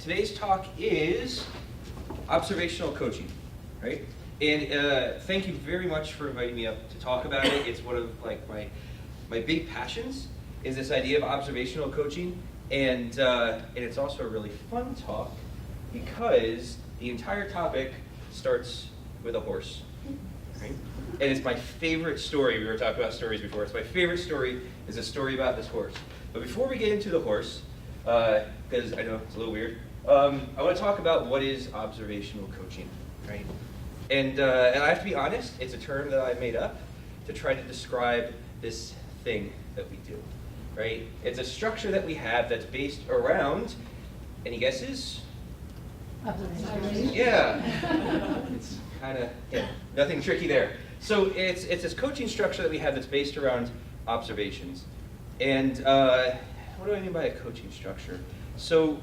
Today's talk is observational coaching, right? And thank you very much for inviting me up to talk about it. It's one of my big passions is this idea of observational coaching, and it's also a really fun talk because the entire topic starts with a horse, right? And it's my favorite story. We were talking about stories before. It's my favorite story is a story about this horse. But before we get into the horse, because I know it's a little weird, I want to talk about what is observational coaching, right? And I have to be honest, it's a term that I made up to try to describe this thing that we do, right? It's a structure that we have that's based around, any guesses? Observation. Yeah, it's kind of, nothing tricky there. So it's this coaching structure that we have that's based around observations. And what do I mean by a coaching structure? So,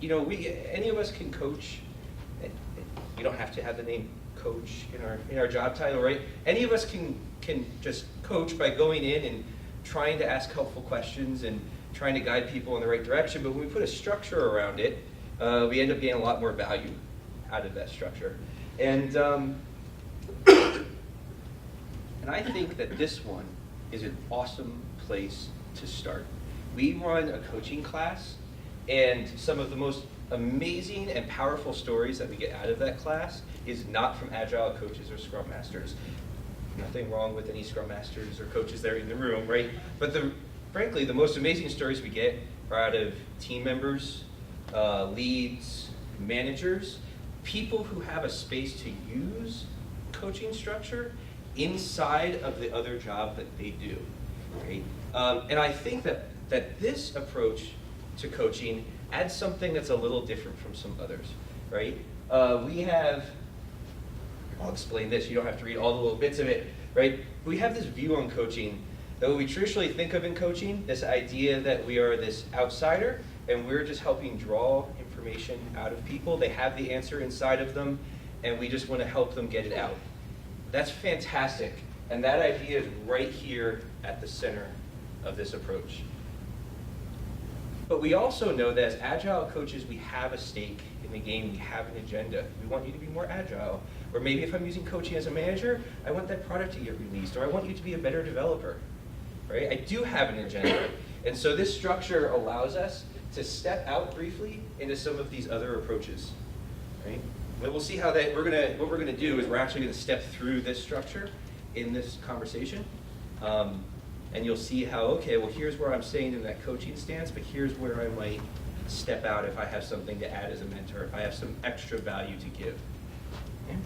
any of us can coach. You don't have to have the name coach in our job title, right? Any of us can just coach by going in and trying to ask helpful questions and trying to guide people in the right direction. But when we put a structure around it, we end up getting a lot more value out of that structure. And I think that this one is an awesome place to start. We run a coaching class, and some of the most amazing and powerful stories that we get out of that class is not from Agile coaches or Scrum Masters. Nothing wrong with any Scrum Masters or coaches there in the room, right? But frankly, the most amazing stories we get are out of team members, leads, managers, people who have a space to use coaching structure inside of the other job that they do, right? And I think that this approach to coaching adds something that's a little different from some others, right? I'll explain this, you don't have to read all the little bits of it, right? We have this view on coaching that what we traditionally think of in coaching, this idea that we are this outsider and we're just helping draw information out of people. They have the answer inside of them and we just want to help them get it out. That's fantastic, and that idea is right here at the center of this approach. But we also know that as Agile coaches, we have a stake in the game, we have an agenda. We want you to be more agile. Or maybe if I'm using coaching as a manager, I want that product to get released, or I want you to be a better developer, right? I do have an agenda. And so this structure allows us to step out briefly into some of these other approaches, right? And we'll see how what we're gonna do is we're actually gonna step through this structure in this conversation. And you'll see how, okay, well, here's where I'm staying in that coaching stance, but here's where I might step out if I have something to add as a mentor, if I have some extra value to give. Okay.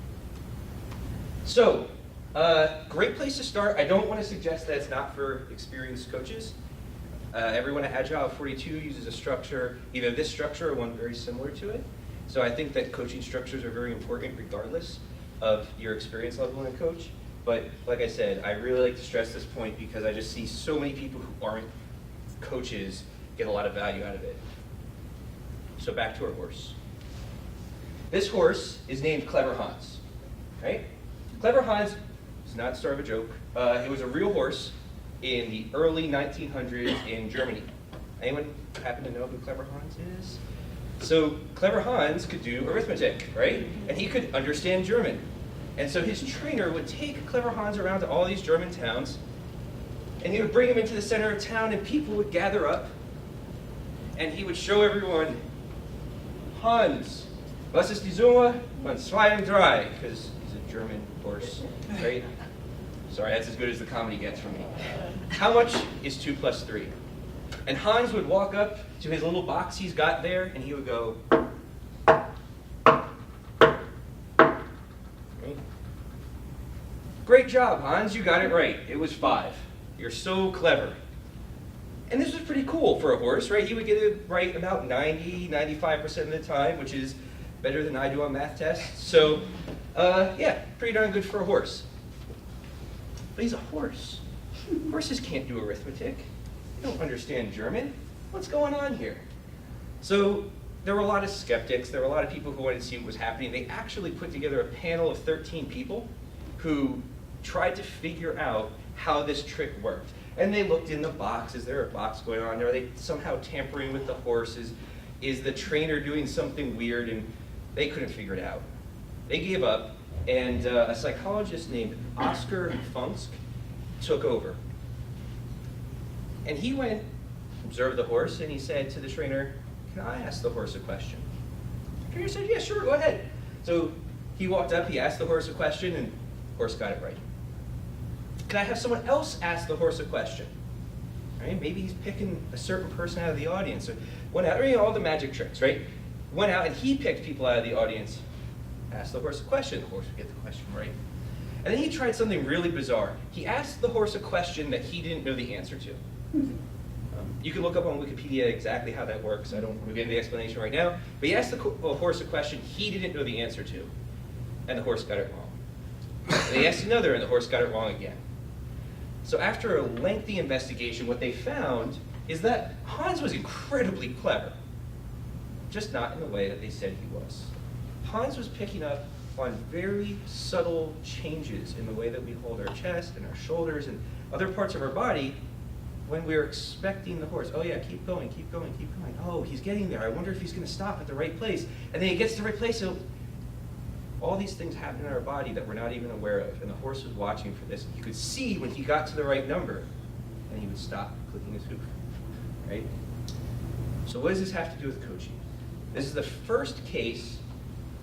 So, great place to start. I don't want to suggest that it's not for experienced coaches. Everyone at Agile 42 uses a structure, either this structure or one very similar to it. So I think that coaching structures are very important regardless of your experience level in a coach. But like I said, I really like to stress this point because I just see so many people who aren't coaches get a lot of value out of it. So back to our horse. This horse is named Clever Hans, right? Clever Hans is not sort of a joke. It was a real horse in the early 1900s in Germany. Anyone happen to know who Clever Hans is? So Clever Hans could do arithmetic, right? And he could understand German. And so his trainer would take Clever Hans around to all these German towns, and he would bring him into the center of town, and people would gather up, and he would show everyone, Hans, was ist die Summe von 2 und 3? Because he's a German horse, right? Sorry, that's as good as the comedy gets from me. How much is 2 plus 3? And Hans would walk up to his little box he's got there, and he would go, great job, Hans, you got it right. It was 5. You're so clever. And this was pretty cool for a horse, right? He would get it right about 95% of the time, which is better than I do on math tests. So, yeah, pretty darn good for a horse. But he's a horse. Horses can't do arithmetic. They don't understand German. What's going on here? So there were a lot of skeptics. There were a lot of people who wanted to see what was happening. They actually put together a panel of 13 people who tried to figure out how this trick worked. And they looked in the box. Is there a box going on? Are they somehow tampering with the horses? Is the trainer doing something weird? And they couldn't figure it out. They gave up, and a psychologist named Oscar Funsk took over. And he went, observed the horse, and he said to the trainer, "Can I ask the horse a question?" The trainer said, "Yeah, sure, go ahead." So he walked up, he asked the horse a question, and the horse got it right. "Can I have someone else ask the horse a question?" Right? Maybe he's picking a certain person out of the audience. Or went out, all the magic tricks, right? Went out and he picked people out of the audience, asked the horse a question. The horse would get the question right. And then he tried something really bizarre. He asked the horse a question that he didn't know the answer to. You can look up on Wikipedia exactly how that works. I don't want to give the explanation right now. But he asked the horse a question he didn't know the answer to, and the horse got it wrong. And he asked another, and the horse got it wrong again. So after a lengthy investigation, what they found is that Hans was incredibly clever, just not in the way that they said he was. Hans was picking up on very subtle changes in the way that we hold our chest and our shoulders and other parts of our body when we're expecting the horse. Oh yeah, keep going, keep going, keep going. Oh, he's getting there. I wonder if he's going to stop at the right place. And then he gets to the right place. So all these things happen in our body that we're not even aware of. And the horse was watching for this. You could see when he got to the right number, and he would stop clicking his hoof. Right? So what does this have to do with coaching? This is the first case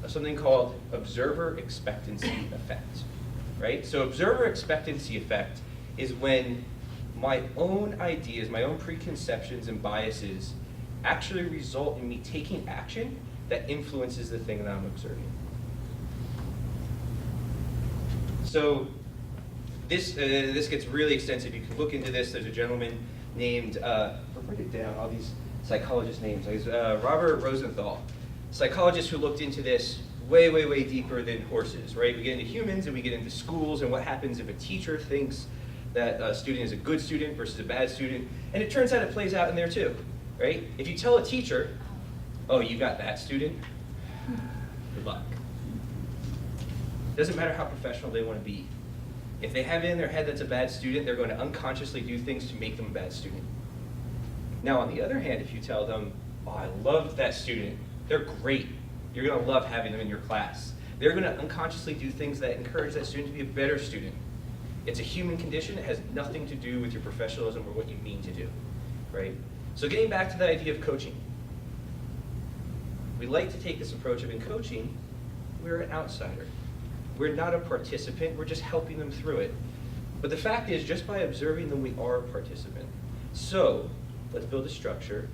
of something called observer expectancy effect. Right? So observer expectancy effect is when my own ideas, my own preconceptions and biases actually result in me taking action that influences the thing that I'm observing. So this gets really extensive. You can look into this. There's a gentleman named, I'll write it down, all these psychologist names. Robert Rosenthal, psychologist who looked into this way, way, way deeper than horses, right? We get into humans and we get into schools and what happens if a teacher thinks that a student is a good student versus a bad student. And it turns out it plays out in there too, right? If you tell a teacher, "Oh, you got that student," good luck. Doesn't matter how professional they want to be. If they have it in their head that's a bad student, they're going to unconsciously do things to make them a bad student. Now, on the other hand, if you tell them, "Oh, I love that student. They're great. You're going to love having them in your class." They're going to unconsciously do things that encourage that student to be a better student. It's a human condition. It has nothing to do with your professionalism or what you mean to do, right? So getting back to the idea of coaching. We like to take this approach of in coaching, we're an outsider. We're not a participant. We're just helping them through it. But the fact is, just by observing them, we are a participant. So let's build a structure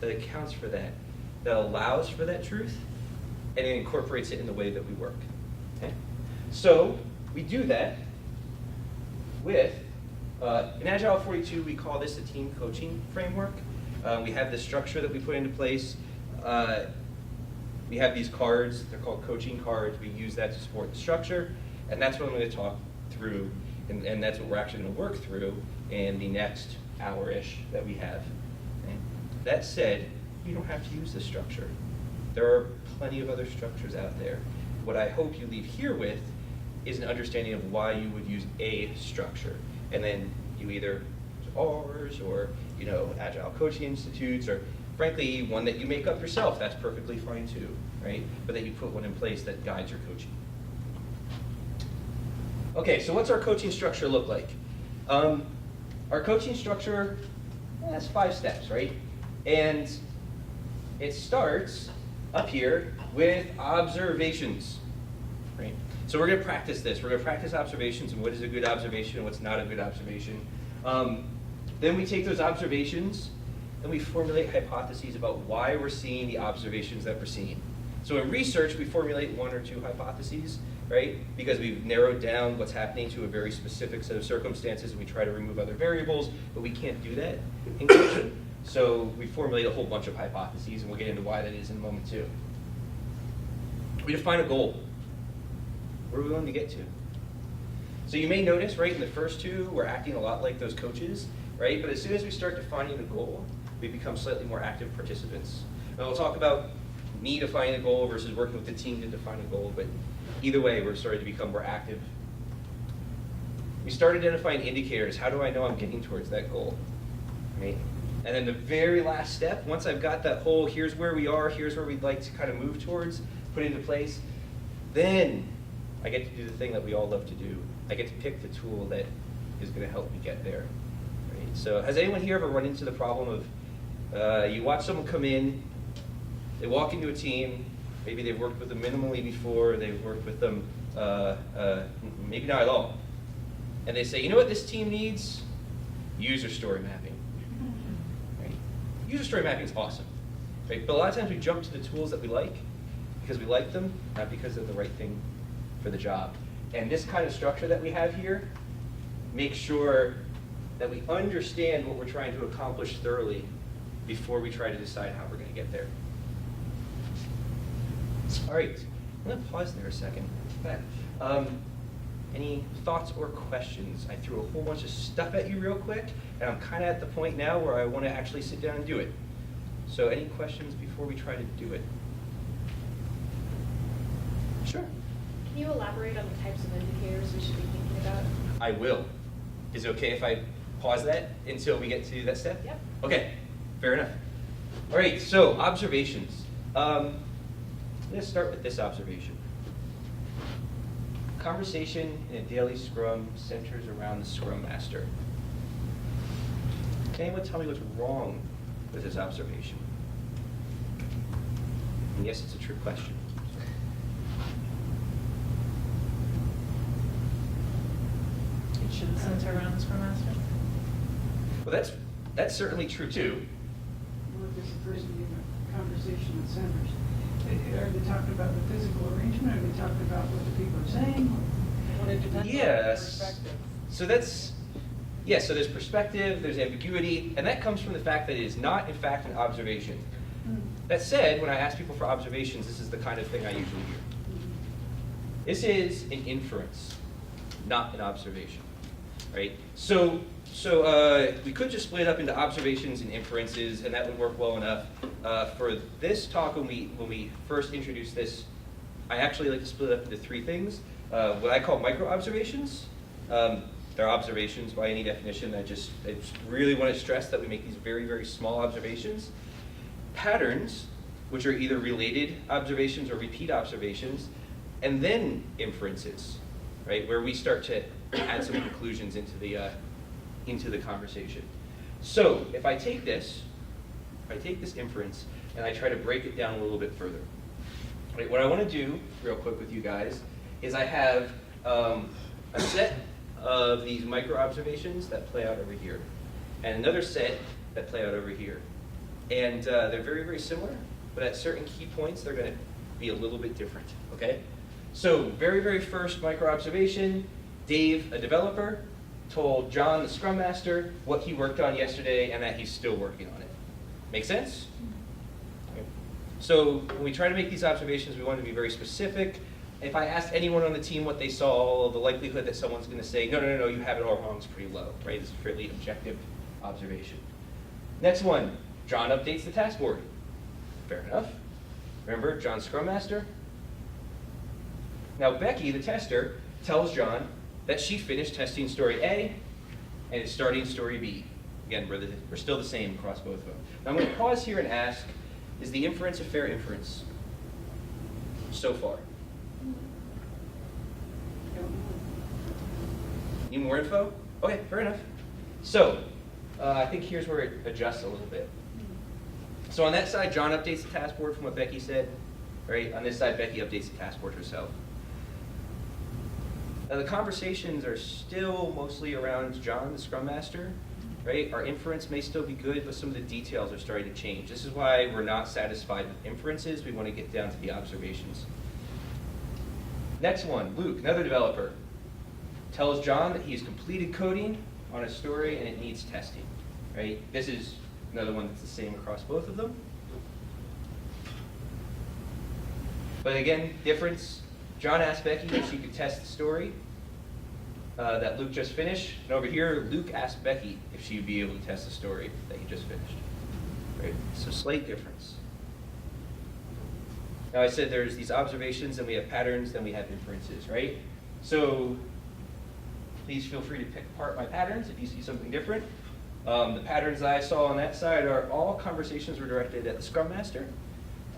that accounts for that, that allows for that truth, and it incorporates it in the way that we work. Okay? So we do that with, in Agile 42, we call this a team coaching framework. We have this structure that we put into place. We have these cards, they're called coaching cards. We use that to support the structure, and that's what I'm going to talk through, and that's what we're actually going to work through in the next hour-ish that we have. Okay? That said, you don't have to use this structure. There are plenty of other structures out there. What I hope you leave here with is an understanding of why you would use a structure. And then you either use ours or Agile Coaching Institutes, or frankly, one that you make up yourself. That's perfectly fine too, right? But that you put one in place that guides your coaching. Okay, so what's our coaching structure look like? Our coaching structure has 5 steps, right? And it starts up here with observations, right? So we're going to practice this. We're going to practice observations and what is a good observation and what's not a good observation. Then we take those observations and we formulate hypotheses about why we're seeing the observations that we're seeing. So in research, we formulate 1 or 2 hypotheses, right? Because we've narrowed down what's happening to a very specific set of circumstances and we try to remove other variables, but we can't do that in coaching. So we formulate a whole bunch of hypotheses, and we'll get into why that is in a moment too. We define a goal. Where are we willing to get to? So you may notice, right, in the first 2, we're acting a lot like those coaches, right? But as soon as we start defining a goal, we become slightly more active participants. And we'll talk about me defining a goal versus working with the team to define a goal, but either way, we're starting to become more active. We start identifying indicators. How do I know I'm getting towards that goal? Right? And then the very last step, once I've got that whole, here's where we are, here's where we'd like to kind of move towards, put into place, then I get to do the thing that we all love to do. I get to pick the tool that is going to help me get there. Right? So has anyone here ever run into the problem of you watch someone come in, they walk into a team, maybe they've worked with them minimally before, they've worked with them maybe not at all, and they say, you know what this team needs? User story mapping. Right? User story mapping is awesome, right? But a lot of times we jump to the tools that we like because we like them, not because they're the right thing for the job. And this kind of structure that we have here makes sure that we understand what we're trying to accomplish thoroughly before we try to decide how we're going to get there. All right, I'm going to pause there a second. Any thoughts or questions? I threw a whole bunch of stuff at you real quick, and I'm kind of at the point now where I want to actually sit down and do it. So any questions before we try to do it? Sure. Can you elaborate on the types of indicators we should be thinking about? I will. Is it okay if I pause that until we get to that step? Yep. Okay, fair enough. All right, so observations. I'm going to start with this observation. Conversation in a daily scrum centers around the scrum master. Can anyone tell me what's wrong with this observation? And yes, it's a trick question. It should center around the Scrum Master. Well, that's certainly true too. Well, if there's a person in a conversation with centers, are they talking about the physical arrangement? Are they talking about what the people are saying? Well, it depends on Yes. perspective. So that's, yes, so there's perspective, there's ambiguity, and that comes from the fact that it is not, in fact, an observation. That said, when I ask people for observations, this is the kind of thing I usually hear. This is an inference, not an observation, right? So we could just split it up into observations and inferences, and that would work well enough. For this talk, when we first introduced this, I actually like to split it up into three things. What I call micro-observations. They're observations by any definition. I just really want to stress that we make these very, very small observations. Patterns, which are either related observations or repeat observations, and then inferences, right, where we start to add some conclusions into the conversation. So if I take this inference and I try to break it down a little bit further, right, what I want to do real quick with you guys is I have a set of these micro observations that play out over here, and another set that play out over here. And they're very, very similar, but at certain key points, they're going to be a little bit different, okay? So very, very first micro observation, Dave, a developer, told John, the Scrum Master, what he worked on yesterday and that he's still working on it. Make sense? Okay. So when we try to make these observations, we want to be very specific. If I asked anyone on the team what they saw, the likelihood that someone's going to say, no, you have it all wrong is pretty low, right? It's a fairly objective observation. Next one, John updates the task board. Fair enough. Remember, John's Scrum Master? Now Becky, the tester, tells John that she finished testing story A and is starting story B. Again, we're still the same across both of them. Now I'm going to pause here and ask, is the inference a fair inference so far? Need more info? Okay, fair enough. So I think here's where it adjusts a little bit. So on that side, John updates the task board from what Becky said. Right? On this side, Becky updates the task board herself. Now the conversations are still mostly around John, the Scrum Master. Right? Our inference may still be good, but some of the details are starting to change. This is why we're not satisfied with inferences. We want to get down to the observations. Next one, Luke, another developer, tells John that he's completed coding on a story and it needs testing. Right? This is another one that's the same across both of them. But again, difference. John asked Becky if she could test the story that Luke just finished. And over here, Luke asked Becky if she would be able to test the story that he just finished. Right? So slight difference. Now I said there's these observations, then we have patterns, then we have inferences, right? So please feel free to pick apart my patterns if you see something different. The patterns that I saw on that side are all conversations were directed at the Scrum Master,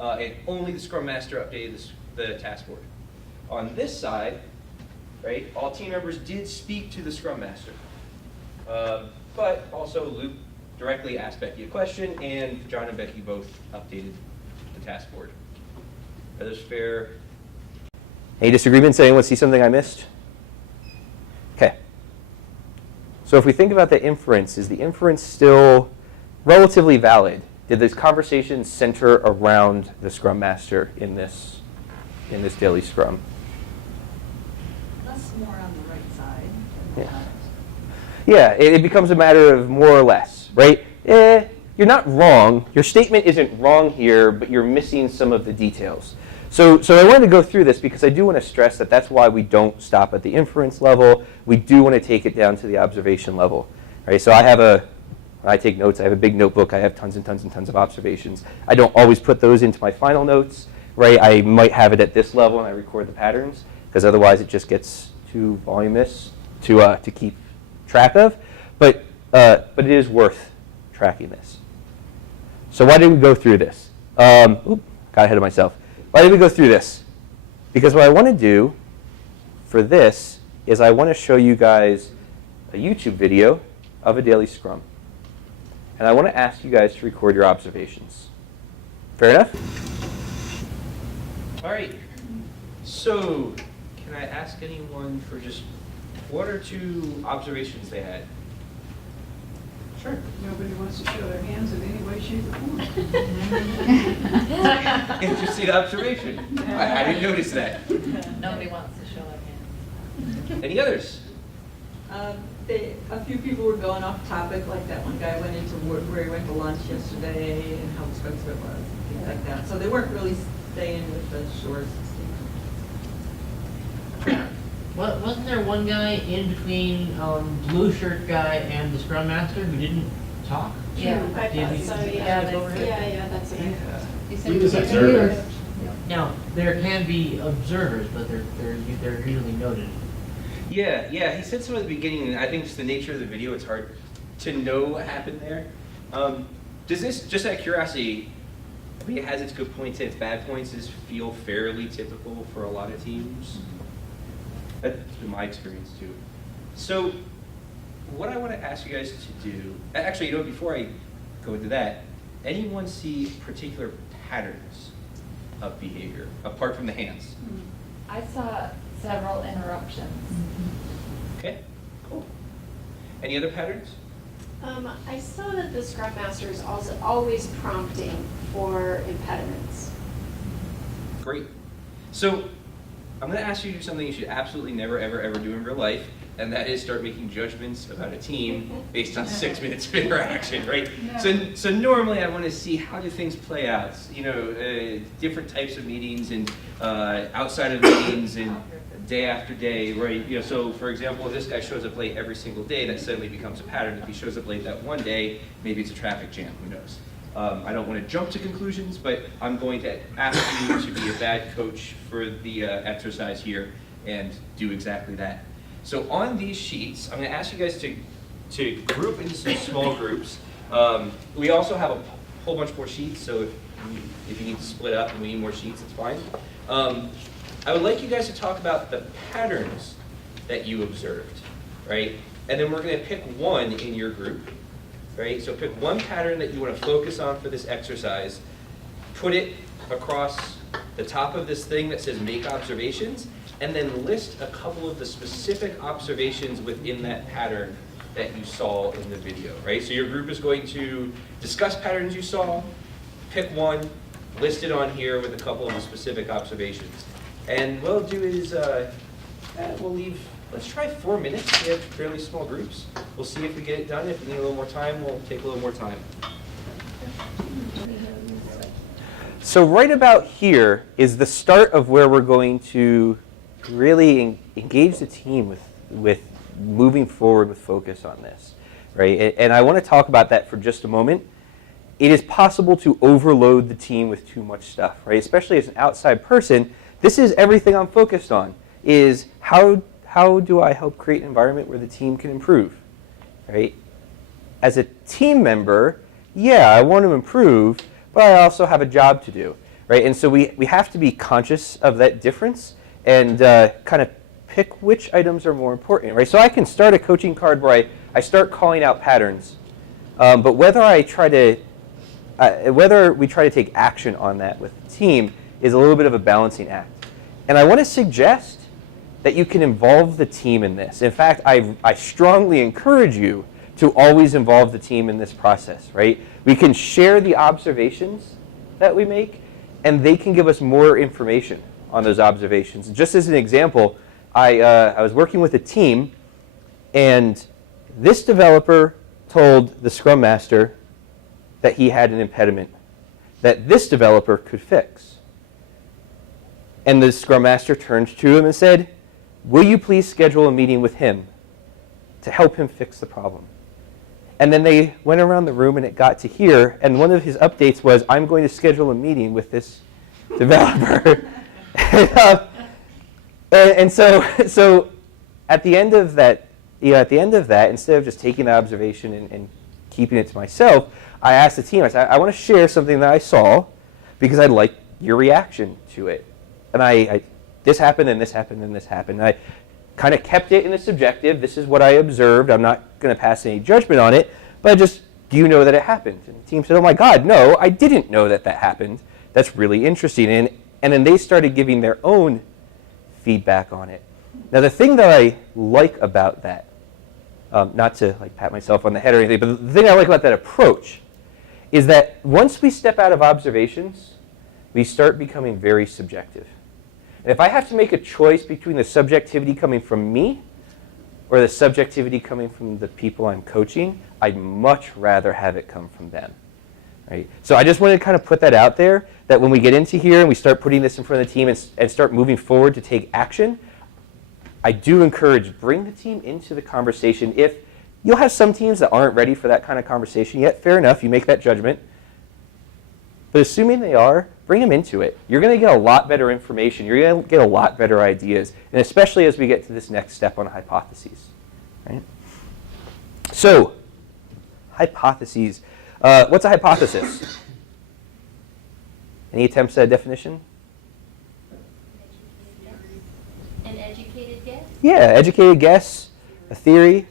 and only the Scrum Master updated the task board. On this side, right, all team members did speak to the Scrum Master, but also Luke directly asked Becky a question, and John and Becky both updated the task board. Are those fair? Any disagreements? Anyone see something I missed? Okay. So if we think about the inference, is the inference still relatively valid? Did this conversation center around the Scrum Master in this daily Scrum? That's more on the right side than the Yeah. left. Yeah, it becomes a matter of more or less, right? You're not wrong. Your statement isn't wrong here, but you're missing some of the details. So I wanted to go through this because I do want to stress that that's why we don't stop at the inference level. We do want to take it down to the observation level, right? So when I take notes, I have a big notebook. I have tons and tons and tons of observations. I don't always put those into my final notes, right? I might have it at this level and I record the patterns because otherwise it just gets too voluminous to keep track of. But it is worth tracking this. So why did we go through this? Got ahead of myself. Why did we go through this? Because what I want to do for this is I want to show you guys a YouTube video of a daily Scrum. And I want to ask you guys to record your observations. Fair enough? All right. So can I ask anyone for just one or two observations they had? Sure. Nobody wants to show their hands in any way, shape, or form. Interesting observation. I didn't notice that. Nobody wants to show their hands. Any others? A few people were going off topic, like that one guy went into where he went to lunch yesterday and how expensive it was, things like that. So they weren't really staying with the shores. Wasn't there one guy in between blue shirt guy and the Scrum Master who didn't talk? Yeah. I Did thought we- so, did we yeah. skip over him? Yeah, that's okay. You He was said observer. Now, there can be observers, but they're usually noted. Yeah, he said some at the beginning, and I think just the nature of the video, it's hard to know what happened there. Does this, just out of curiosity, I mean, it has its good points and its bad points, does this feel fairly typical for a lot of teams? That's been my experience too. So what I want to ask you guys to do, actually, before I go into that, anyone see particular patterns of behavior, apart from the hands? I saw several interruptions. Okay, cool. Any other patterns? I saw that the Scrum Master is also always prompting for impediments. Great. So I'm going to ask you to do something you should absolutely never, ever, ever do in real life, and that is start making judgments about a team based on 6 minutes of interaction, right? No. So normally I want to see how do things play out, different types of meetings and outside of meetings and day after day, right? So for example, if this guy shows up late every single day, that suddenly becomes a pattern. If he shows up late that one day, maybe it's a traffic jam, who knows? I don't want to jump to conclusions, but I'm going to ask you to be a bad coach for the exercise here and do exactly that. So on these sheets, I'm going to ask you guys to group into some small groups. We also have a whole bunch more sheets, so if you need to split up and we need more sheets, it's fine. I would like you guys to talk about the patterns that you observed, right? And then we're going to pick one in your group. Right? So pick one pattern that you want to focus on for this exercise, put it across the top of this thing that says make observations, and then list a couple of the specific observations within that pattern that you saw in the video, right? So your group is going to discuss patterns you saw, pick one, list it on here with a couple of the specific observations. And what we'll do is let's try 4 minutes. We have fairly small groups. We'll see if we get it done. If we need a little more time, we'll take a little more time. So right about here is the start of where we're going to really engage the team with moving forward with focus on this, right? And I want to talk about that for just a moment. It is possible to overload the team with too much stuff, right? Especially as an outside person, this is everything I'm focused on, is how how do I help create an environment where the team can improve, right? As a team member, yeah, I want to improve, but I also have a job to do, right? And so we have to be conscious of that difference and kind of pick which items are more important, right? So I can start a coaching card where I start calling out patterns, but whether we try to take action on that with the team is a little bit of a balancing act. And I want to suggest that you can involve the team in this. In fact, I strongly encourage you to always involve the team in this process, right? We can share the observations that we make, and they can give us more information on those observations. Just as an example, I was working with a team, and this developer told the Scrum Master that he had an impediment that this developer could fix. And the Scrum Master turned to him and said, "Will you please schedule a meeting with him to help him fix the problem?" And then they went around the room and it got to here, and one of his updates was, "I'm going to schedule a meeting with this developer." and so at the end of that, instead of just taking the observation and keeping it to myself, I asked the team, I said, "I want to share something that I saw because I'd like your reaction to it." And this happened, and this happened, and this happened. And I kind of kept it in the subjective. This is what I observed. I'm not going to pass any judgment on it, but do you know that it happened? And the team said, "Oh my God, no, I didn't know that happened. That's really interesting." And then they started giving their own feedback on it. Now, the thing that I like about that, not to pat myself on the head or anything, but the thing I like about that approach is that once we step out of observations, we start becoming very subjective. And if I have to make a choice between the subjectivity coming from me or the subjectivity coming from the people I'm coaching, I'd much rather have it come from them. Right? So I just wanted to kind of put that out there, that when we get into here and we start putting this in front of the team and start moving forward to take action, I do encourage, bring the team into the conversation. If you'll have some teams that aren't ready for that kind of conversation yet, fair enough, you make that judgment. But assuming they are, bring them into it. You're going to get a lot better information. You're going to get a lot better ideas, and especially as we get to this next step on hypotheses. Right? So, hypotheses. What's a hypothesis? Any attempts at a definition? An educated guess? Yeah, educated guess, a theory.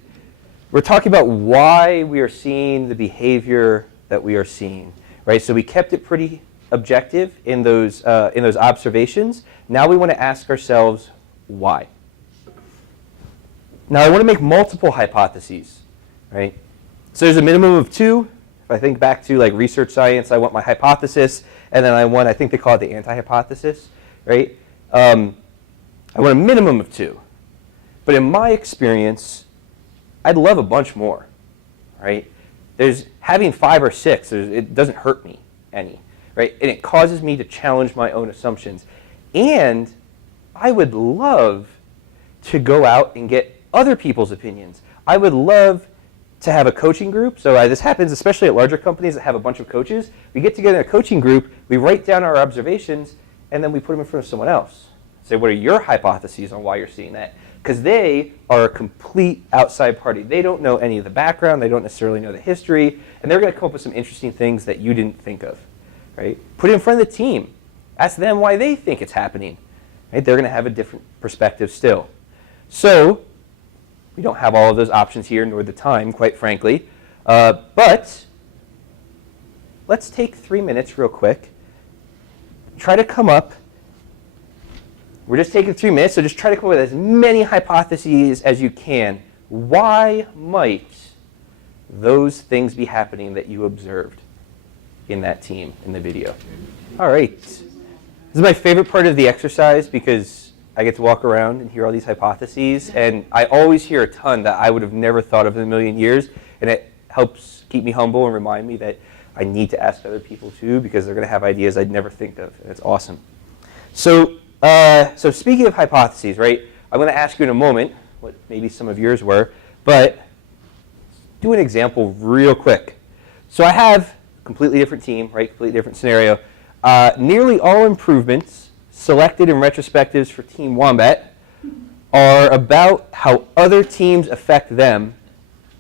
We're talking about why we are seeing the behavior that we are seeing. Right? So we kept it pretty objective in those observations. Now we want to ask ourselves why. Now I want to make multiple hypotheses, right? So there's a minimum of 2. If I think back to research science, I want my hypothesis, and then I think they call it the anti-hypothesis, right? I want a minimum of 2. But in my experience, I'd love a bunch more, right? Having 5 or 6, it doesn't hurt me any, right? And it causes me to challenge my own assumptions. And I would love to go out and get other people's opinions. I would love to have a coaching group. So this happens especially at larger companies that have a bunch of coaches. We get together in a coaching group, we write down our observations, and then we put them in front of someone else. Say, what are your hypotheses on why you're seeing that? Because they are a complete outside party. They don't know any of the background. They don't necessarily know the history. And they're going to come up with some interesting things that you didn't think of. Right? Put it in front of the team. Ask them why they think it's happening. Right? They're going to have a different perspective still. So we don't have all of those options here, nor the time, quite frankly. But let's take 3 minutes real quick. Try to come up. We're just taking 3 minutes, so just try to come up with as many hypotheses as you can. Why might those things be happening that you observed in that team in the video? All right. This is my favorite part of the exercise because I get to walk around and hear all these hypotheses, and I always hear a ton that I would have never thought of in a million years, and it helps keep me humble and remind me that I need to ask other people too because they're going to have ideas I'd never think of, and it's awesome. So speaking of hypotheses, right, I'm going to ask you in a moment what maybe some of yours were, but do an example real quick. So I have a completely different team, right, completely different scenario. Nearly all improvements selected in retrospectives for Team Wombat are about how other teams affect them,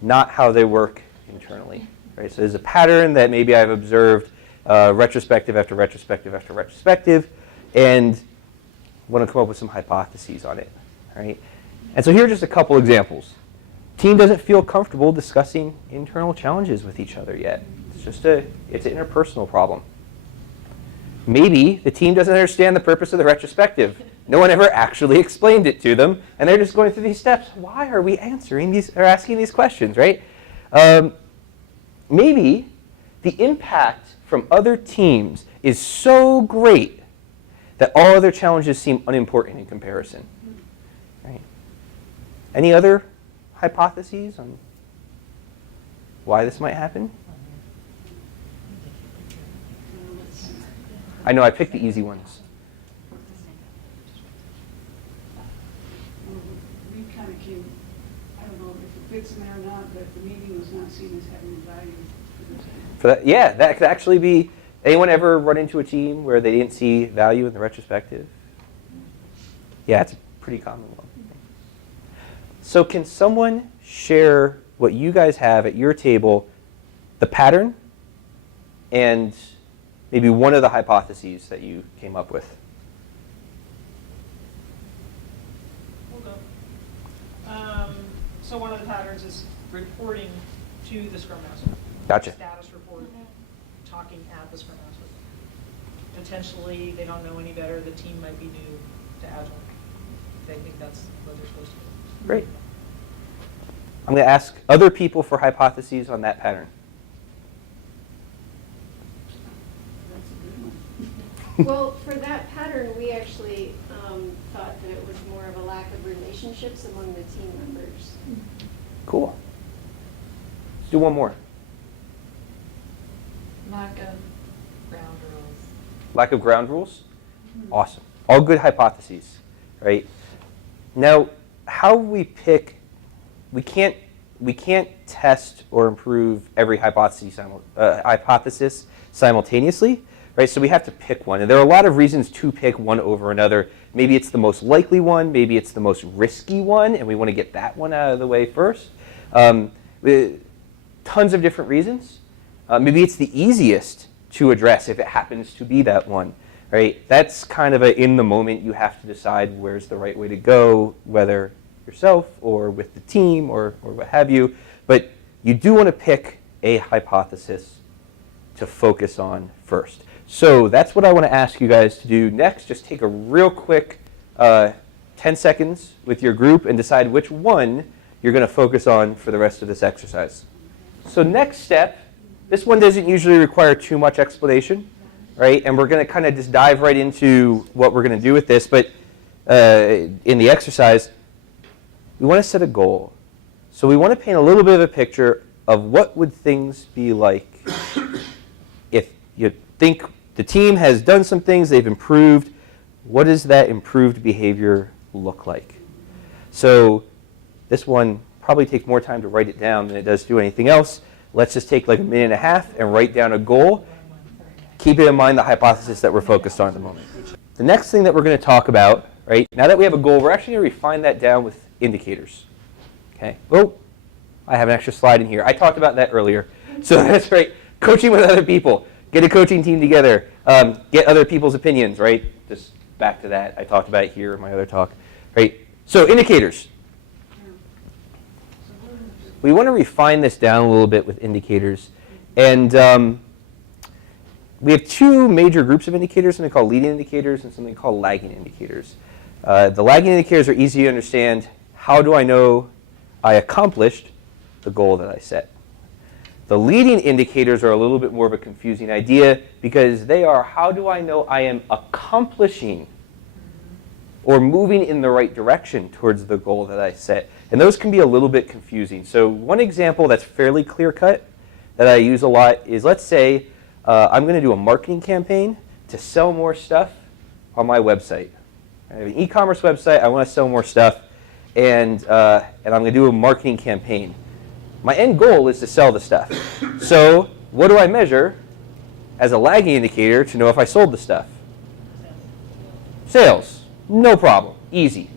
not how they work internally. Right? So there's a pattern that maybe I've observed retrospective after retrospective after retrospective, and want to come up with some hypotheses on it. Right? And so here are just a couple examples. Team doesn't feel comfortable discussing internal challenges with each other yet. It's an interpersonal problem. Maybe the team doesn't understand the purpose of the retrospective. No one ever actually explained it to them, and they're just going through these steps. Why are we answering these or asking these questions, right? Maybe the impact from other teams is so great that all other challenges seem unimportant in comparison. Right? Any other hypotheses on why this might happen? I know I picked the easy ones. We kind of came, I don't know if it fits in there or not, but the meeting was not seen as having value for this. For that, yeah, that could actually be. Anyone ever run into a team where they didn't see value in the retrospective? Yeah, it's a pretty common one. So can someone share what you guys have at your table, the pattern, and maybe one of the hypotheses that you came up with? We'll go. So one of the patterns is reporting to the Scrum Master. Gotcha. Status report, talking at the Scrum Master. Potentially, they don't know any better. The team might be new to Agile. They think that's what they're supposed to do. Great. I'm going to ask other people for hypotheses on that pattern. That's a good one. Well, for that pattern, we actually thought that it was more of a lack of relationships among the team members. Cool. Let's do one more. Lack of ground rules. Lack of ground rules? Awesome. All good hypotheses, right? Now, how we pick, we can't test or improve every hypothesis simultaneously, right? So we have to pick one. And there are a lot of reasons to pick one over another. Maybe it's the most likely one. Maybe it's the most risky one, and we want to get that one out of the way first. Tons of different reasons. Maybe it's the easiest to address if it happens to be that one, right? That's kind of in the moment you have to decide where's the right way to go, whether yourself or with the team or what have you. But you do want to pick a hypothesis to focus on first. So that's what I want to ask you guys to do next. Just take a real quick 10 seconds with your group and decide which one you're going to focus on for the rest of this exercise. So next step, this one doesn't usually require too much explanation, right? And we're going to kind of just dive right into what we're going to do with this. But in the exercise, we want to set a goal. So we want to paint a little bit of a picture of what would things be like if you think the team has done some things, they've improved. What does that improved behavior look like? So this one probably takes more time to write it down than it does to do anything else. Let's just take like a minute and a half and write down a goal. Keep it in mind the hypothesis that we're focused on at the moment. The next thing that we're going to talk about, right, now that we have a goal, we're actually going to refine that down with indicators. Okay. Oh, I have an extra slide in here. I talked about that earlier. So that's right. Coaching with other people. Get a coaching team together. Get other people's opinions, right? Just back to that. I talked about it here in my other talk. Right. So indicators. We want to refine this down a little bit with indicators. And we have two major groups of indicators, something called leading indicators and something called lagging indicators. The lagging indicators are easy to understand. How do I know I accomplished the goal that I set? The leading indicators are a little bit more of a confusing idea because they are, how do I know I am accomplishing or moving in the right direction towards the goal that I set? And those can be a little bit confusing. So one example that's fairly clear-cut that I use a lot is, let's say I'm going to do a marketing campaign to sell more stuff on my website. I have an e-commerce website. I want to sell more stuff, and I'm going to do a marketing campaign. My end goal is to sell the stuff. So what do I measure as a lagging indicator to know if I sold the stuff? Sales. No problem. Easy.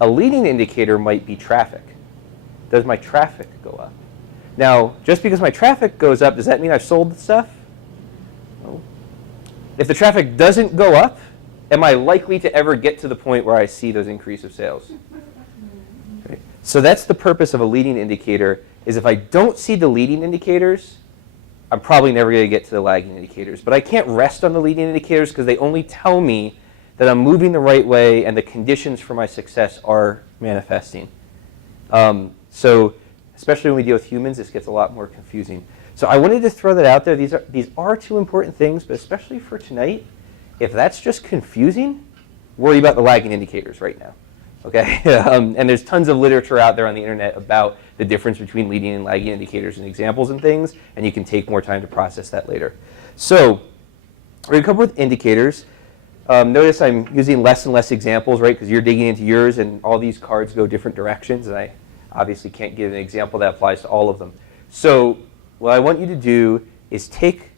A leading indicator might be traffic. Does my traffic go up? Now, just because my traffic goes up, does that mean I've sold the stuff? No. If the traffic doesn't go up, am I likely to ever get to the point where I see those increase of sales? Okay. So that's the purpose of a leading indicator, is if I don't see the leading indicators, I'm probably never going to get to the lagging indicators. But I can't rest on the leading indicators because they only tell me that I'm moving the right way and the conditions for my success are manifesting. So especially when we deal with humans, this gets a lot more confusing. So I wanted to throw that out there. These are two important things, but especially for tonight, if that's just confusing, worry about the lagging indicators right now. Okay? And there's tons of literature out there on the internet about the difference between leading and lagging indicators and examples and things, and you can take more time to process that later. So we're going to come up with indicators. Notice I'm using less and less examples, right, because you're digging into yours, and all these cards go different directions, and I obviously can't give an example that applies to all of them. So what I want you to do is take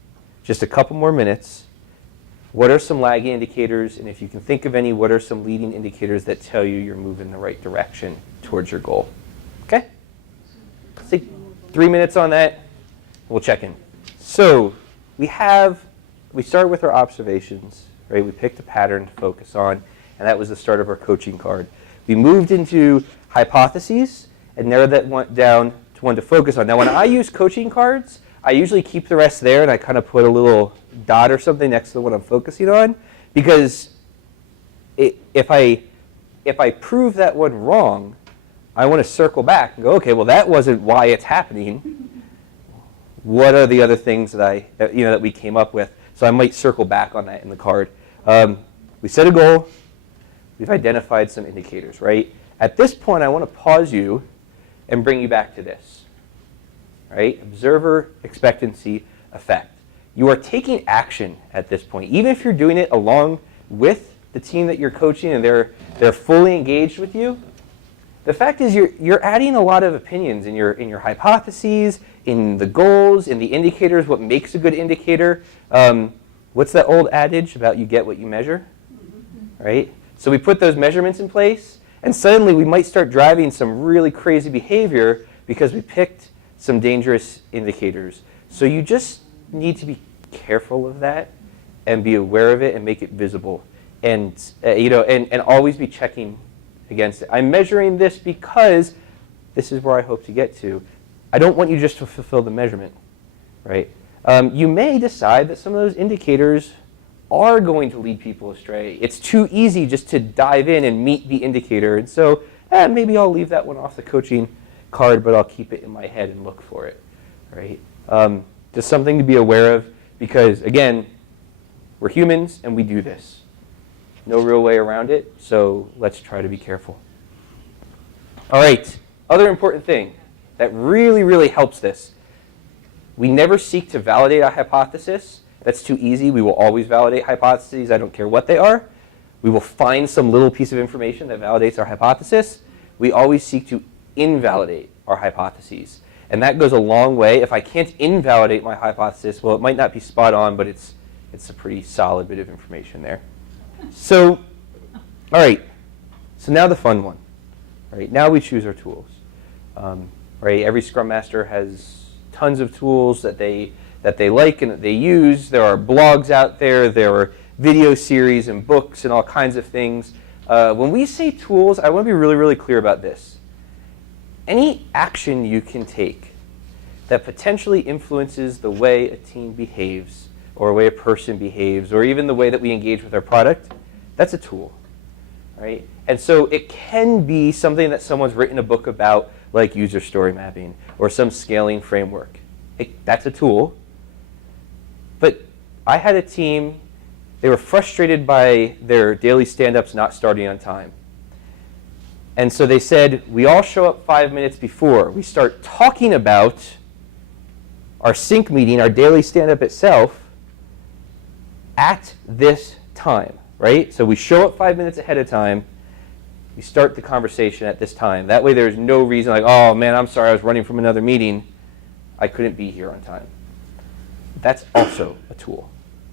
just a couple more minutes. What are some lagging indicators? And if you can think of any, what are some leading indicators that tell you you're moving in the right direction towards your goal? Okay? Let's take 3 minutes on that. We'll check in. So we start with our observations, right? We picked a pattern to focus on, and that was the start of our coaching card. We moved into hypotheses and narrowed that one down to one to focus on. Now, when I use coaching cards, I usually keep the rest there, and I kind of put a little dot or something next to what I'm focusing on, because if I prove that one wrong, I want to circle back and go, okay, well, that wasn't why it's happening. What are the other things that we came up with? So I might circle back on that in the card. We set a goal. We've identified some indicators, right? At this point, I want to pause you and bring you back to this, right? Observer expectancy effect. You are taking action at this point, even if you're doing it along with the team that you're coaching and they're fully engaged with you. The fact is you're adding a lot of opinions in your hypotheses, in the goals, in the indicators, what makes a good indicator. What's that old adage about you get what you measure, right? So we put those measurements in place, and suddenly we might start driving some really crazy behavior because we picked some dangerous indicators. So you just need to be careful of that and be aware of it and make it visible, and and always be checking against it. I'm measuring this because this is where I hope to get to. I don't want you just to fulfill the measurement, right? You may decide that some of those indicators are going to lead people astray. It's too easy just to dive in and meet the indicator, and so maybe I'll leave that one off the coaching card, but I'll keep it in my head and look for it, right? Just something to be aware of, because again, we're humans and we do this. No real way around it, so let's try to be careful. All right, other important thing that really, really helps this. We never seek to validate a hypothesis. That's too easy. We will always validate hypotheses. I don't care what they are. We will find some little piece of information that validates our hypothesis. We always seek to invalidate our hypotheses. And that goes a long way. If I can't invalidate my hypothesis, well, it might not be spot on, but it's a pretty solid bit of information there. So, all right. So now the fun one. Right? Now we choose our tools. Right? Every Scrum Master has tons of tools that they like and that they use. There are blogs out there. There are video series and books and all kinds of things. When we say tools, I want to be really, really clear about this. Any action you can take that potentially influences the way a team behaves, or a way a person behaves, or even the way that we engage with our product, that's a tool, right? And so it can be something that someone's written a book about, like user story mapping, or some scaling framework. That's a tool. But I had a team, they were frustrated by their daily stand-ups not starting on time. And so they said, we all show up 5 minutes before. We start talking about our sync meeting, our daily stand-up itself, at this time, right? So we show up 5 minutes ahead of time. We start the conversation at this time. That way there's no reason like, oh man, I'm sorry, I was running from another meeting. I couldn't be here on time. That's also a tool,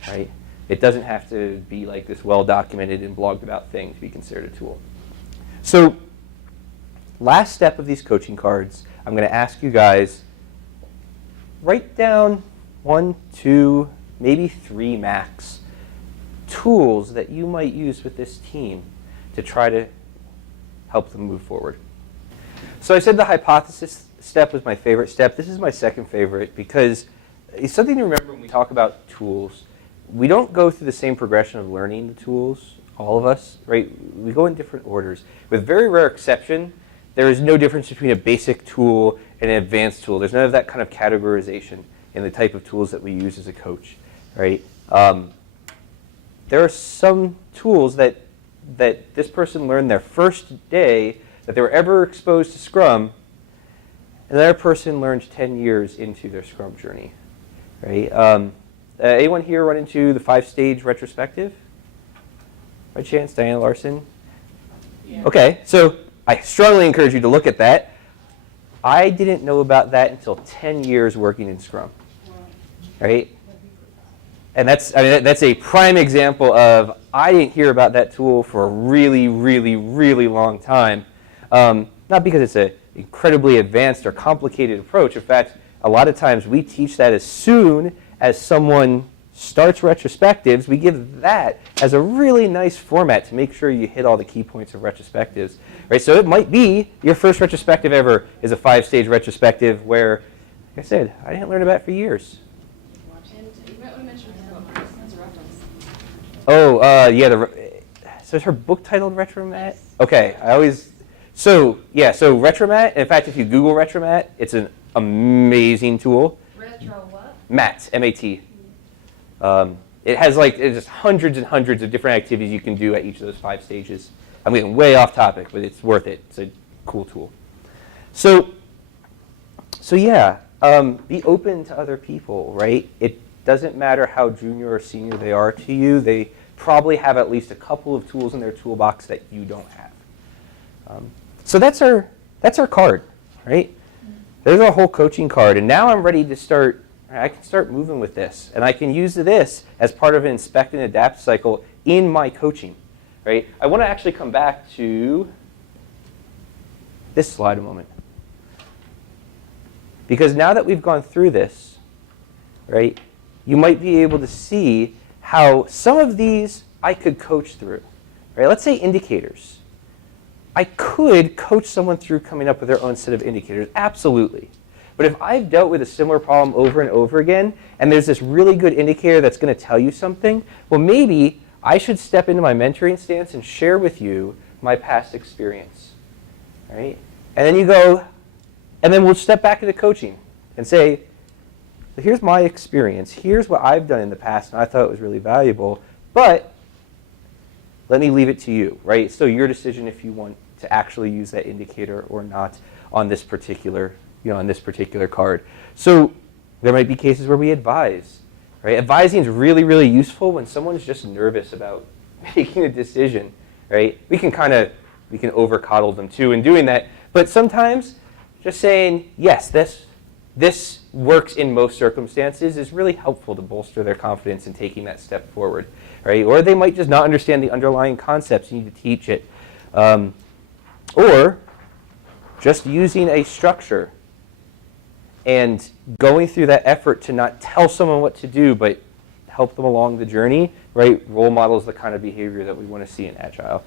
right? It doesn't have to be like this well-documented and blogged about thing to be considered a tool. So last step of these coaching cards, I'm going to ask you guys, write down 1, 2, maybe 3 max tools that you might use with this team to try to help them move forward. So I said the hypothesis step was my favorite step. This is my second favorite because it's something to remember when we talk about tools. We don't go through the same progression of learning the tools, all of us, right? We go in different orders. With very rare exception, there is no difference between a basic tool and an advanced tool. There's none of that kind of categorization in the type of tools that we use as a coach, right? There are some tools that this person learned their first day that they were ever exposed to Scrum, and another person learned 10 years into their Scrum journey, right? Anyone here run into the 5-stage retrospective? By chance, Diana Larson? Yeah. Okay, so I strongly encourage you to look at that. I didn't know about that until 10 years working in Scrum, right? And that's a prime example of I didn't hear about that tool for a really, really, really long time. Not because it's an incredibly advanced or complicated approach. In fact, a lot of times we teach that as soon as someone starts retrospectives, we give that as a really nice format to make sure you hit all the key points of retrospectives. Right? So it might be your first retrospective ever is a 5-stage retrospective where, like I said, I didn't learn about it for years. And you might want to mention her book, as a reference. Oh, yeah. So is her book titled Retromat? Okay, so Retromat, in fact, if you Google Retromat, it's an amazing tool. Retro what? MAT, M-A-T. It has it's just hundreds and hundreds of different activities you can do at each of those 5 stages. I'm getting way off topic, but it's worth it. It's a cool tool. So yeah, be open to other people, right? It doesn't matter how junior or senior they are to you. They probably have at least a couple of tools in their toolbox that you don't have. So that's our card, right? There's our whole coaching card, and now I'm ready to start. I can start moving with this, and I can use this as part of an inspect and adapt cycle in my coaching, right? I want to actually come back to this slide a moment. Because now that we've gone through this, right, you might be able to see how some of these I could coach through, right? Let's say indicators. I could coach someone through coming up with their own set of indicators, absolutely. But if I've dealt with a similar problem over and over again, and there's this really good indicator that's going to tell you something, well, maybe I should step into my mentoring stance and share with you my past experience, right? And then you go, and then we'll step back into coaching and say, here's my experience. Here's what I've done in the past, and I thought it was really valuable. But let me leave it to you, right? It's still your decision if you want to actually use that indicator or not on this particular, on this particular card. So there might be cases where we advise, right? Advising is really, really useful when someone's just nervous about making a decision, right? We can over coddle them too in doing that. But sometimes just saying, yes, this works in most circumstances is really helpful to bolster their confidence in taking that step forward, right? Or they might just not understand the underlying concepts. You need to teach it. Or just using a structure and going through that effort to not tell someone what to do, but help them along the journey, right? Role model is the kind of behavior that we want to see in Agile.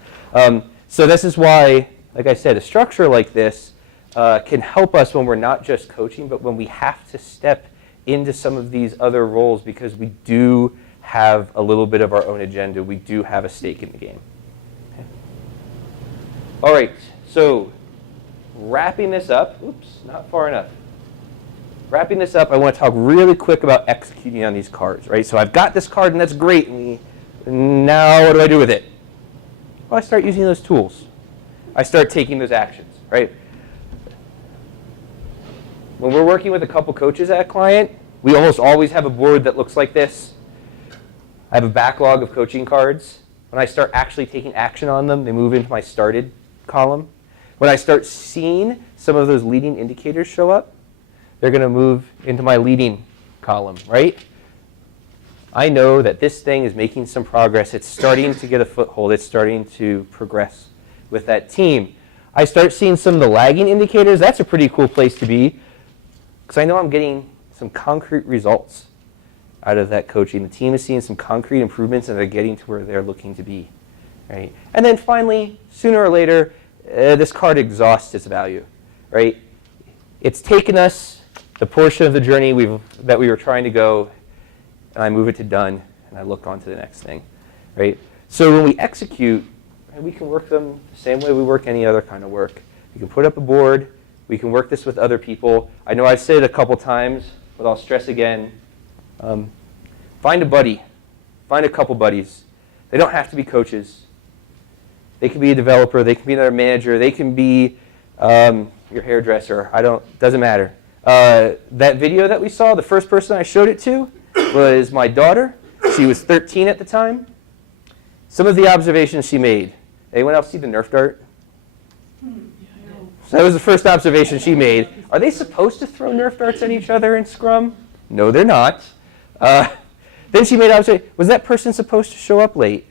So this is why, like I said, a structure like this can help us when we're not just coaching, but when we have to step into some of these other roles because we do have a little bit of our own agenda. We do have a stake in the game. Okay. All right, so wrapping this up. Oops, not far enough. Wrapping this up, I want to talk really quick about executing on these cards, right? So I've got this card, and that's great. Now what do I do with it? Well, I start using those tools. I start taking those actions, right? When we're working with a couple coaches at a client, we almost always have a board that looks like this. I have a backlog of coaching cards. When I start actually taking action on them, they move into my started column. When I start seeing some of those leading indicators show up, they're going to move into my leading column, right? I know that this thing is making some progress. It's starting to get a foothold. It's starting to progress with that team. I start seeing some of the lagging indicators, that's a pretty cool place to be, because I know I'm getting some concrete results out of that coaching. The team is seeing some concrete improvements, and they're getting to where they're looking to be. Right? And then finally, sooner or later, this card exhausts its value. Right? It's taken us the portion of the journey that we were trying to go, and I move it to done, and I look on to the next thing. Right? So when we execute, we can work them the same way we work any other kind of work. We can put up a board. We can work this with other people. I know I've said it a couple times, but I'll stress again. Find a buddy. Find a couple buddies. They don't have to be coaches. They can be a developer. They can be another manager. They can be your hairdresser. Doesn't matter. That video that we saw, the first person I showed it to was my daughter. She was 13 at the time. Some of the observations she made. Anyone else see the Nerf dart? So that was the first observation she made. Are they supposed to throw Nerf darts at each other in Scrum? No, they're not. Then she made observation. Was that person supposed to show up late?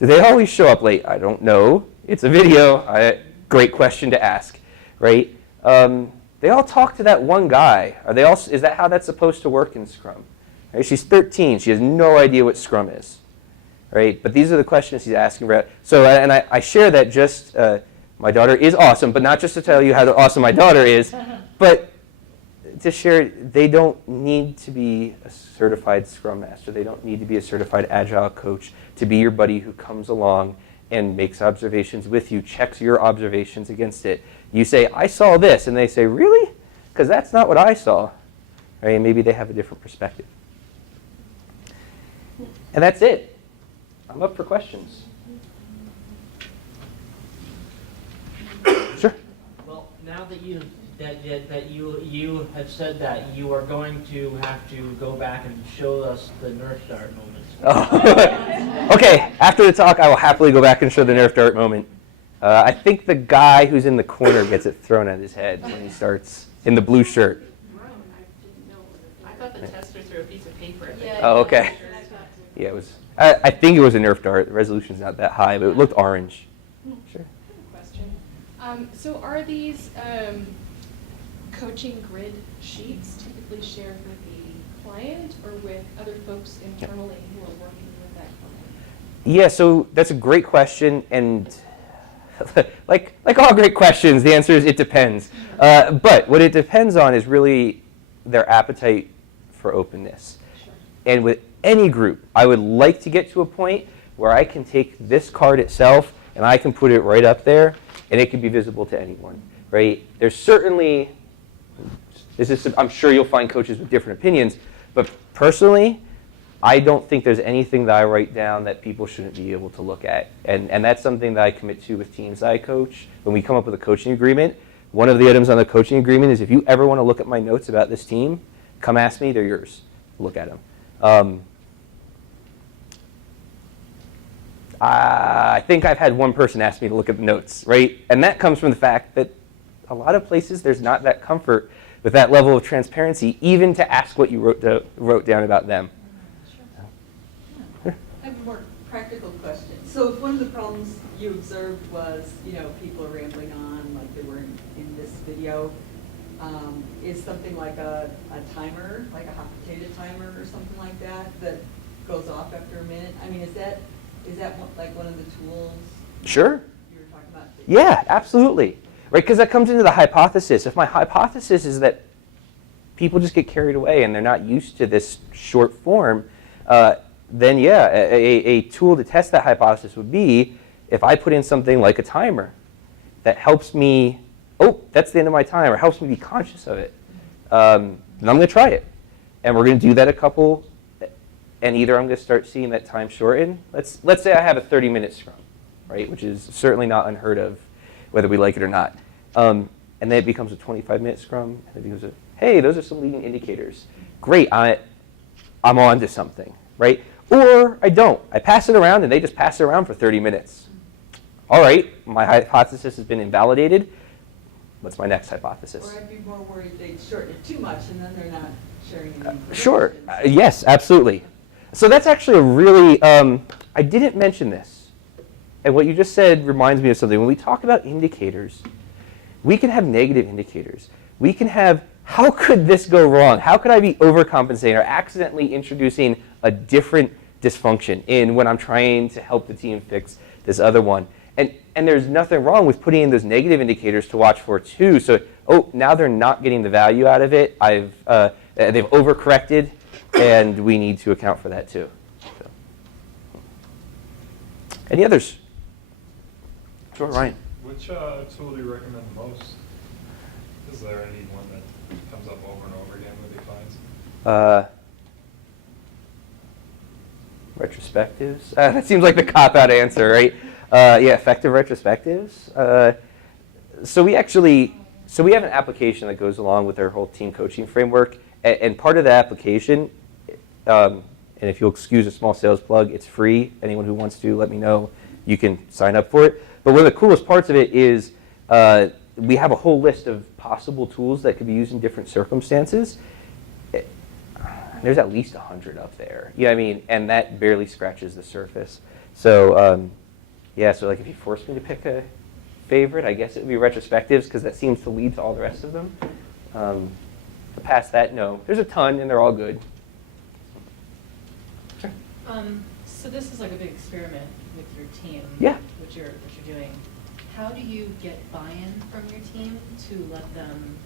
Do they always show up late? I don't know. It's a video. Great question to ask, right? They all talk to that one guy. Is that how that's supposed to work in Scrum? Right? She's 13. She has no idea what Scrum is. Right? But these are the questions he's asking about. So, and I share that just, my daughter is awesome, but not just to tell you how awesome my daughter is, but to share, they don't need to be a certified Scrum Master. They don't need to be a certified Agile coach to be your buddy who comes along and makes observations with you, checks your observations against it. You say, I saw this, and they say, really? Because that's not what I saw. Right? And maybe they have a different perspective. And that's it. I'm up for questions. Sure. Well, now that you have said that, you are going to have to go back and show us the Nerf dart moments. Oh. Okay, after the talk, I will happily go back and show the Nerf dart moment. I think the guy who's in the corner gets it thrown at his head when he starts in the blue shirt. I thought the tester threw a piece of paper at it. Oh, okay. Yeah, it was. I think it was a Nerf dart. The resolution's not that high, but it looked orange. Sure. Question. So are these coaching grid sheets typically shared with the client or with other folks internally who are working with that client? Yeah, so that's a great question, and like all great questions, the answer is it depends. But what it depends on is really their appetite for openness. Sure. And with any group, I would like to get to a point where I can take this card itself and I can put it right up there, and it can be visible to anyone, right? There's certainly, I'm sure you'll find coaches with different opinions, but personally, I don't think there's anything that I write down that people shouldn't be able to look at. And that's something that I commit to with teams that I coach. When we come up with a coaching agreement, one of the items on the coaching agreement is if you ever want to look at my notes about this team, come ask me, they're yours. Look at them. I think I've had one person ask me to look at the notes, right? And that comes from the fact that a lot of places there's not that comfort with that level of transparency, even to ask what you wrote down about them. I have a more practical question. So if one of the problems you observed was, people are rambling on like they were in this video, is something like a timer, like a hot potato timer or something like that goes off after a minute? I mean, is that like one of the tools? Sure. You were talking about? Yeah, absolutely. Right, because that comes into the hypothesis. If my hypothesis is that people just get carried away and they're not used to this short form, then yeah, a tool to test that hypothesis would be if I put in something like a timer that helps me, that's the end of my time, or helps me be conscious of it. Then I'm going to try it. And we're going to do that a couple, and either I'm going to start seeing that time shorten. Let's say I have a 30-minute Scrum, right, which is certainly not unheard of, whether we like it or not. And then it becomes a 25-minute Scrum, and it becomes hey, those are some leading indicators. Great, I'm on to something, right? Or I don't. I pass it around, and they just pass it around for 30 minutes. All right, my hypothesis has been invalidated. What's my next hypothesis? Or I'd be more worried they'd shorten it too much, and then they're not sharing any information. Sure. Yes, absolutely. So that's actually a really, I didn't mention this, And what you just said reminds me of something. When we talk about indicators, we can have negative indicators. We can have, how could this go wrong? How could I be overcompensating or accidentally introducing a different dysfunction in when I'm trying to help the team fix this other one? And there's nothing wrong with putting in those negative indicators to watch for too. So, oh, now they're not getting the value out of it. They've overcorrected, and we need to account for that too. So. Any others? Sure, Ryan. Which tool do you recommend most? Is there any one that comes up over and over again with your clients? Retrospectives. That seems like the cop-out answer, right? Yeah, effective retrospectives. So we have an application that goes along with our whole team coaching framework, and part of the application, and if you'll excuse a small sales plug, it's free. Anyone who wants to, let me know. You can sign up for it. But one of the coolest parts of it is we have a whole list of possible tools that could be used in different circumstances. There's at least 100 up there. You know what I mean? And that barely scratches the surface. So yeah, so like if you forced me to pick a favorite, I guess it would be retrospectives because that seems to lead to all the rest of them. Past that, no. There's a ton and they're all good. Sure. So this is like a big experiment with your team. Yeah. What you're doing. How do you get buy-in from your team to let them,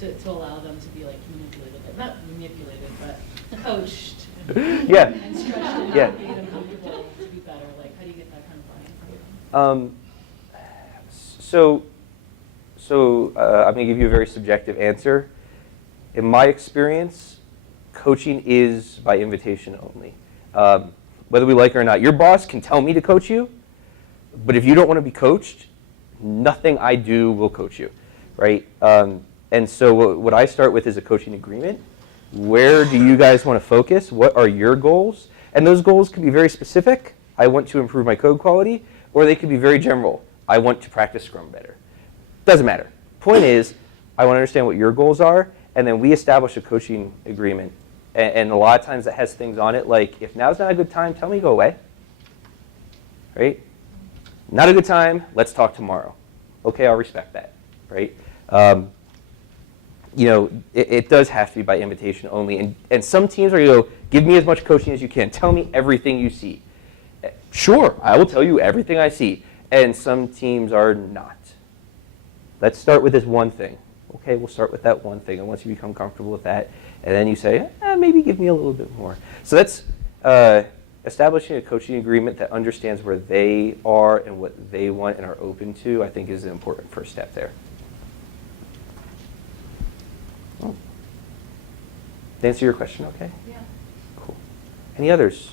to allow them to be like manipulated, not manipulated, but coached? Yeah. And stretched and Yeah. made them comfortable to be better. Like, how do you get that kind of buy-in from them? So I'm going to give you a very subjective answer. In my experience, coaching is by invitation only. Whether we like it or not, your boss can tell me to coach you, but if you don't want to be coached, nothing I do will coach you, right? And so what I start with is a coaching agreement. Where do you guys want to focus? What are your goals? And those goals can be very specific. I want to improve my code quality, or they could be very general. I want to practice Scrum better. Doesn't matter. Point is, I want to understand what your goals are, and then we establish a coaching agreement. And a lot of times that has things on it like, if now's not a good time, tell me to go away. Right? Not a good time, let's talk tomorrow. Okay, I'll respect that. Right? You know, it does have to be by invitation only. And some teams are going to go, give me as much coaching as you can. Tell me everything you see. Sure, I will tell you everything I see. And some teams are not. Let's start with this one thing. Okay, we'll start with that one thing. And once you become comfortable with that, and then you say, maybe give me a little bit more. So that's establishing a coaching agreement that understands where they are and what they want and are open to, I think is an important first step there. Oh. Did I answer your question okay? Yeah. Cool. Any others?